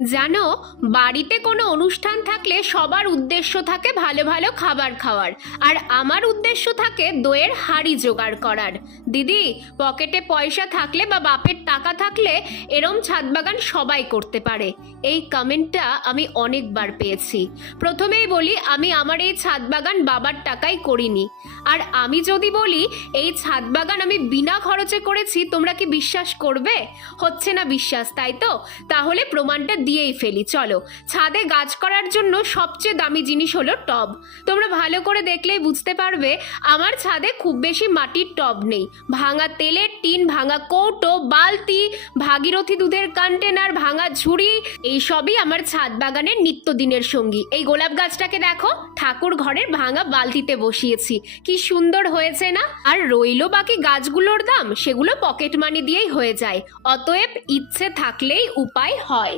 জানো, বাড়িতে কোনো অনুষ্ঠান থাকলে সবার উদ্দেশ্য থাকে ভালো ভালো খাবার খাওয়ার, আর আমার উদ্দেশ্য থাকে দইয়ের হাঁড়ি জোগাড় করার। দিদি, পকেটে পয়সা থাকলে বা বাপের টাকা থাকলে এরম ছাদ বাগান সবাই করতে পারে। এই কমেন্টটা আমি অনেকবার পেয়েছি। প্রথমেই বলি, আমি আমার এই ছাদ বাগান বাবার টাকায় করিনি। আর আমি যদি বলি এই ছাদ বাগান আমি বিনা খরচে করেছি, তোমরা কি বিশ্বাস করবে? হচ্ছে না বিশ্বাস, তাই তো? তাহলে প্রমাণটা দিয়েই ফেলি, চলো। ছাদে গাছ করার জন্য সবচেয়ে দামি জিনিস হলো টব। তোমরা ভালো করে দেখলেই বুঝতে পারবে আমার ছাদে খুব বেশি মাটির টব নেই। ভাঙা তেলের টিন, ভাঙা কৌটো, বালতি, ভাগীরথী দুধের কন্টেনার, ভাঙা ঝুড়ি, এই সবই আমার ছাদ বাগানের নিত্যদিনের সঙ্গী। এই গোলাপ গাছটাকে দেখো, ঠাকুর ঘরের ভাঙা বালতিতে বসিয়েছি, কি সুন্দর হয়েছে না? আর রইলো বাকি গাছগুলোর দাম, সেগুলো পকেট মানি দিয়েই হয়ে যায়। অতএব ইচ্ছে থাকলেই উপায় হয়।